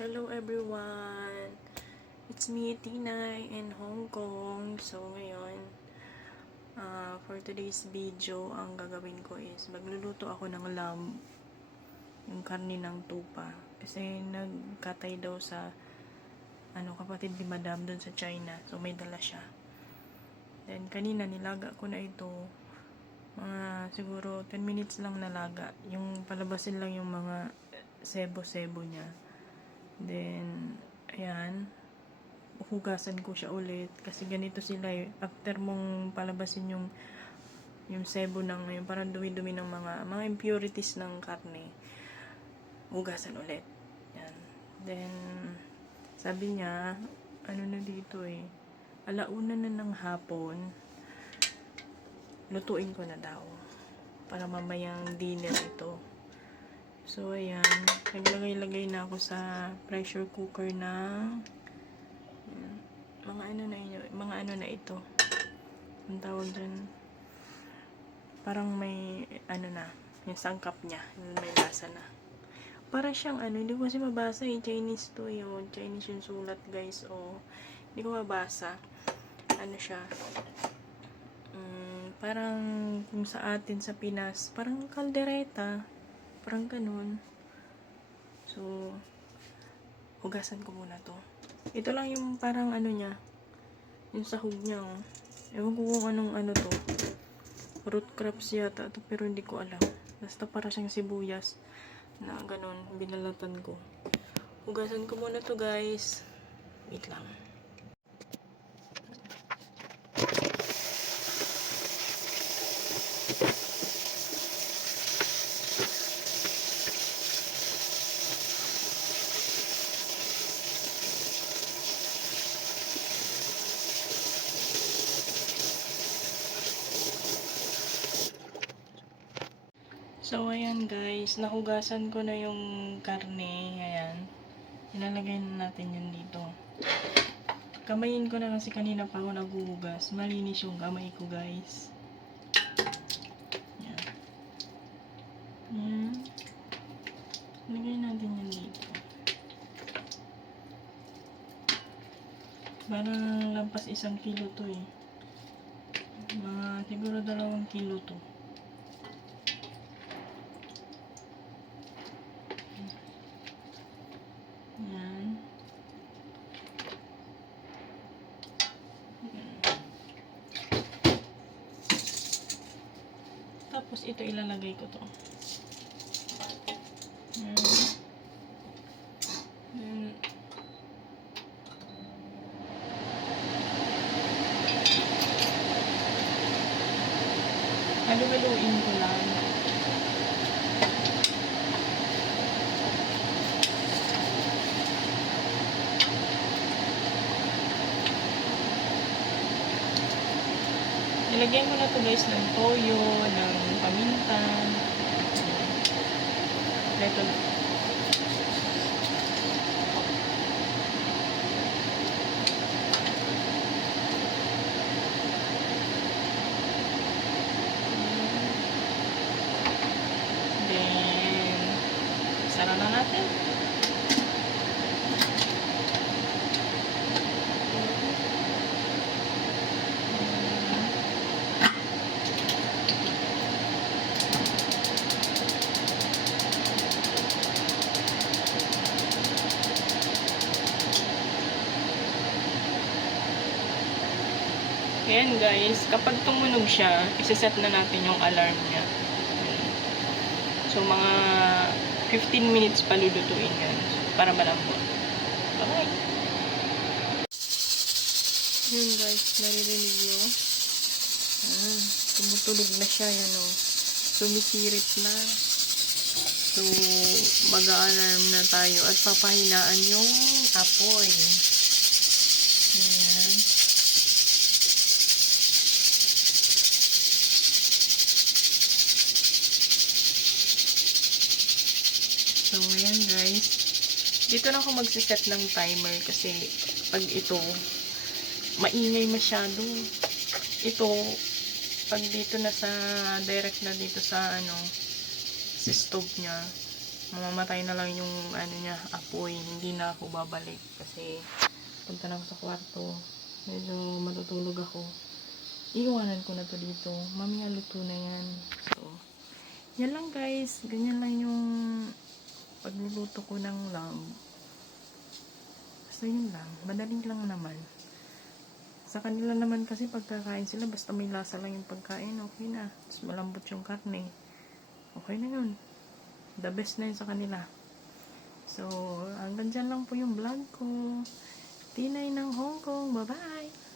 Hello everyone! It's me, Tinay, in Hong Kong. So ngayon, for today's video, ang gagawin ko is magluluto ako ng lamb, yung karne ng tupa. Kasi nagkatay daw sa kapatid ni Madam dun sa China. So may dala siya. Then kanina nilaga ko na ito. Mga siguro 10 minutes lang nalaga. Yung palabasin lang yung mga sebo-sebo niya. Then, ayan, hugasan ko siya ulit kasi ganito sila eh. After mong palabasin yung sebo ng yung parang dumi-dumi ng mga impurities ng karne, hugasan ulit. Yan. Then, sabi niya, na dito eh, 1:00 na ng hapon, lutuin ko na daw para mamayang dinner ito. So, ayan. Naglagay-lagay na ako sa pressure cooker na mga ano na ito. Ang tawag dyan. Parang may, yung sangkap niya. May lasa na. Para siyang, hindi ko kasi mabasa eh. Chinese to yun. Chinese yung sulat, guys. Hindi ko mabasa. Ano siya. Parang, kung sa atin sa Pinas, parang kaldereta. Parang ganun. So, hugasan ko muna to. Ito lang yung parang niya. Yung sahog niya, oh. Ewan ko kung anong to. Root crops yata to, pero hindi ko alam. Basta para siyang sibuyas na ganun, binalatan ko. Hugasan ko muna to, guys. Wait lang. So, ayan guys, nahugasan ko na yung karne, ayan. Ilalagay na natin yun dito. Kamayin ko na kasi kanina pa ako naghuhugas. Malinis yung kamay ko, guys. Ayan. Ayan. Lagay natin yun dito. Parang lampas 1 kilo to eh. Siguro 2 kilo to. Yan. Tapos ito ilalagay ko to. Yan. Yan. Halu-haluin ko lang. Nilagyan ko na to guys ng toyo, ng paminta. Ito. Then, sara na natin. Ayan guys, kapag tumunog siya, isa-set na natin yung alarm niya. So, mga 15 minutes pa lulutuin yan. Para malambot. Bye! Yun guys, naririnig nyo. Tumutulog na siya, yan o. Sumisirit na. So, mag-alarm na tayo at papahinaan yung apoy. Ayan. So, ayan guys. Dito na ako magsiset ng timer kasi pag ito, maingay masyado. Ito, pag dito na sa, direct na dito sa sa stove niya, mamamatay na lang yung ano niya, apoy. Hindi na ako babalik kasi punta na ako sa kwarto. Medyo matutulog ako. Iiwanan ko na to dito. Mamaya luto na yan. So, yan lang guys. Ganyan lang yung pagluluto ko ng lamb. Basta yun lang. Madali lang naman. Sa kanila naman kasi pagkakain sila, basta may lasa lang yung pagkain, okay na. Tapos malambot yung karne. Okay na yun. The best na yun sa kanila. So, hanggang dyan lang po yung vlog ko. Tinay ng Hong Kong. Bye-bye!